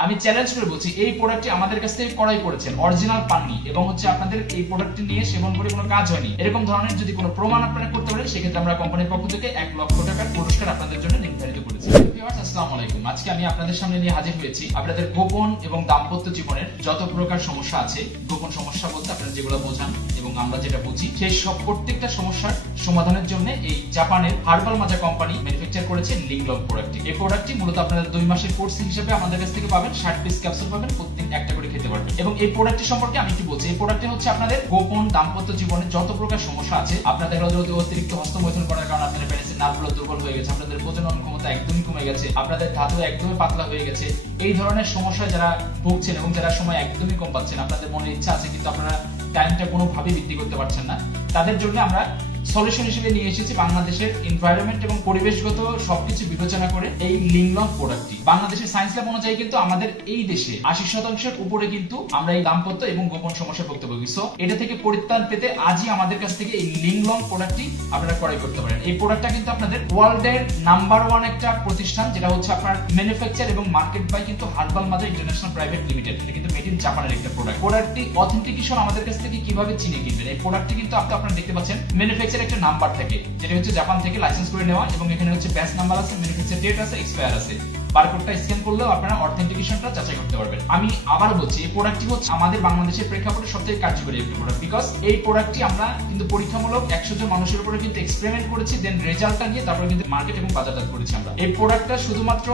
আমি চ্যালেঞ্জ করে বলছি এই প্রোডাক্টটি আমাদের কাছ থেকে ক্রয় করেছেন, অরিজিনাল পাননি এবং আপনাদের এই প্রোডাক্টটি নিয়ে সেবন করে কোনো কাজ হয়নি, এরকম ধরনের যদি কোনো প্রমাণ আপনারা করতে পারেন সেক্ষেত্রে আমরা কোম্পানির পক্ষ থেকে 1 লক্ষ টাকার পুরস্কার আপনাদের জন্য নির্ধারিত করেছি। ভিউয়ার্স, আসসালামু আলাইকুম। আজকে আমি আপনাদের সামনে নিয়ে হাজির হয়েছি আপনাদের গোপন এবং দাম্পত্য জীবনের যত প্রকার সমস্যা আছে, গোপন সমস্যা বলতে আপনারা যেগুলো বোঝান এবং আমরা যেটা বুঝি সেই সব প্রত্যেকটা সমস্যার সমাধানের জন্য এই জাপানের হার্বাল মাজা কোম্পানি ম্যানুফ্যাকচার করেছে লিংলং প্রোডাক্টটি। এই প্রোডাক্টটি মূলত আপনারা 2 মাসের কোর্স হিসেবে আমাদের কাছ থেকে পাবেন। 60 পিস ক্যাপসুল পাবেন, প্রতিদিন একটা করে খেতে পারবেন। এবং এই প্রোডাক্টটি সম্পর্কে আমি একটু বলছি। এই প্রোডাক্টটি হচ্ছে আপনাদের গোপন দাম্পত্য জীবনে যত প্রকার সমস্যা আছে, আপনাদের অতিরিক্ত হস্তমৈথুন করার কারণে আপনাদের পেনিসের নার্ভগুলো দুর্বল হয়ে গেছে, আপনাদের প্রজনন ক্ষমতা একদমই কমে গেছে, আপনাদের ধাতু একদমই পাতলা হয়ে গেছে, এই ধরনের সমস্যায় যারা ভুগছেন এবং যারা সময় একদমই কম পাচ্ছেন, আপনাদের মনে ইচ্ছা আছে কিন্তু আপনারা টাইমটা কোনোভাবেই বৃদ্ধি করতে পারছেন না, তাদের জন্য আমরা সলিউশন হিসেবে নিয়ে এসেছি বাংলাদেশের এনভায়রনমেন্ট এবং পরিবেশগত সবকিছু বিবেচনা করে এই লিংলং প্রোডাক্টটি। বাংলাদেশের সায়েন্স ল্যাব অনুযায়ী কিন্তু আমাদের এই দেশে 80% উপরে কিন্তু আমরা এই দাম্পত্য এবং গোপন সমস্যা ভুক্ত ভোগী। সো এটা থেকে পরিত্রাণ পেতে আজই আমাদের কাছ থেকে এই লিংলং প্রোডাক্টটি আপনারা ক্রয় করতে পারেন। এই প্রোডাক্টটা কিন্তু আপনাদের ওয়ার্ল্ডের নাম্বার 1 একটা প্রতিষ্ঠান, যেটা হচ্ছে আপনার ম্যানুফ্যাকচার এবং মার্কেট বাই কিন্তু হার্বাল মাজা ইন্টারন্যাশনাল প্রাইভেট লিমিটেড। এটা কিন্তু মেড ইন জাপানের একটা প্রোডাক্ট। প্রোডাক্টটি অথেন্টিকেশন আমাদের কাছ থেকে কিভাবে চিনে কিনবেন? এই প্রোডাক্টটি কিন্তু আপনারা দেখতে পাচ্ছেন ম্যানুফ্যাকচার একটা নাম্বার থাকে, যেটা হচ্ছে জাপান থেকে লাইসেন্স করে নেওয়া, এবং এখানে হচ্ছে ব্যাচ নাম্বার আছে, ম্যানুফ্যাকচার ডেট আছে, এক্সপায়ার আছে। বারকোডটা স্ক্যান করলেও আপনারা অথেন্টিকেশনটা যাচাই করতে পারবেন। আমি আবার বলছি, এই প্রোডাক্টটি হচ্ছে আমাদের বাংলাদেশের প্রেক্ষাপটে সবথেকে কার্যকরী একটা প্রোডাক্ট, বিকজ এই প্রোডাক্টটি আমরা কিন্তু পরীক্ষামূলক 100 জন মানুষের উপরে কিন্তু এক্সপেরিমেন্ট করেছি, দেন রেজাল্টটা নিয়ে তারপরে কিন্তু মার্কেট এবং বাজারজাত করেছি আমরা। এই প্রোডাক্টটা শুধুমাত্র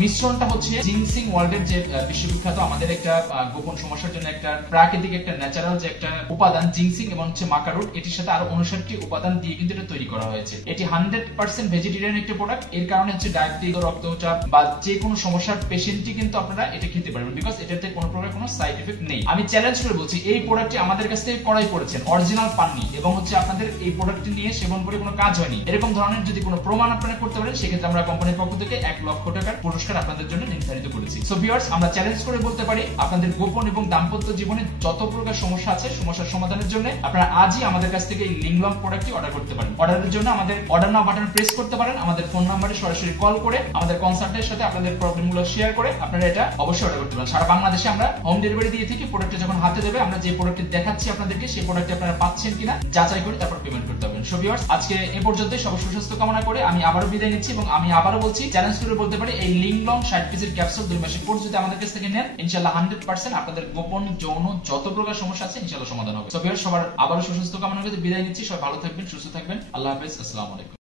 মিশ্রণটা হচ্ছে জিনসিং ওয়ার্ল্ডের যে বিশ্ববিখ্যাত আমাদের একটা গোপন সমস্যার জন্য একটা প্রাকৃতিক একটা ন্যাচারাল যে একটা উপাদান জিনসিং এবং হচ্ছে মাকা রুট, এটির সাথে আরো 59টি উপাদান দিয়ে কিন্তু এটা তৈরি করা হয়েছে। এটি 100% ভেজিটেরিয়ান একটা প্রোডাক্ট। এর কারণে হচ্ছে ডায়াবেটিস, রক্তচাপ বা যে কোনো সমস্যার পেশেন্টই কিন্তু আপনারা এটা খেতে পারবেন, বিকজ এটাতে কোনো প্রকার কোনো সাইড এফেক্ট নেই। আমি চ্যালেঞ্জ করে বলছি এই প্রোডাক্টটি আমাদের কাছ থেকে ক্রয় করেছেন, অরিজিনাল পাননি এবং আপনাদের এই প্রোডাক্টটি নিয়ে সেবন করে কোনো কাজ হয়নি, এরকম ধরনের যদি কোনো প্রমাণ আপনারা করতে পারেন সেক্ষেত্রে আমরা কোম্পানির পক্ষ থেকে 1 লক্ষ টাকার পুরস্কার আপনাদের জন্য নির্ধারিত করেছি। সো ভিউয়ার্স, আমরা চ্যালেঞ্জ করে বলতে পারি আপনাদের গোপন এবং দাম্পত্য জীবনে যত প্রকার সমস্যা আছে, সমস্যার সমাধানের জন্য আপনারা আজই আমাদের কাছ থেকে এই লিংলং প্রোডাক্টটি অর্ডার করতে পারেন। অর্ডারের জন্য আমাদের অর্ডার নাও বাটন প্রেস করতে পারেন, আমাদের ফোন নম্বরে সরাসরি কল করে আমাদের কনসালটেন্টের সাথে আপনাদের প্রবলেমগুলো শেয়ার করে আপনারা এটা অবশ্যই অর্ডার করতে পারেন। সারা বাংলাদেশে আমরা হোম ডেলিভারি দিয়ে থাকি। প্রোডাক্টটা যখন হাতে দেবে, আমরা যে প্রোডাক্টটি দেখাচ্ছি আপনাদেরকে, সেই প্রোডাক্টটি আপনারা পাচ্ছেন কিনা যাচাই করে তারপর পেমেন্ট করতে হবে। সো ভিউয়ার্স, আজকে এই পর্যন্তই। সবার সুস্বাস্থ্য কামনা করে আমি আবারও বিদায় নিচ্ছি এবং আমি আবারও বলছি, চ্যালেঞ্জ করে বলতে পারি এই লিংলং 60 পিসের ক্যাপসুল 2 মাসের কোর্স যদি আমাদের কাছ থেকে নেন, ইনশাআল্লাহ 100% আপনাদের গোপন যৌন যত প্রকার সমস্যা আছে ইনশাআল্লাহ সমাধান হবে। সো ভিউয়ার্স, সবার আবারও সুস্বাস্থ্য কামনা করে বিদায় নিচ্ছি। সবাই ভালো থাকবেন, সুস্থ থাকবেন। আল্লাহ হাফেজ, আসসালামু আলাইকুম।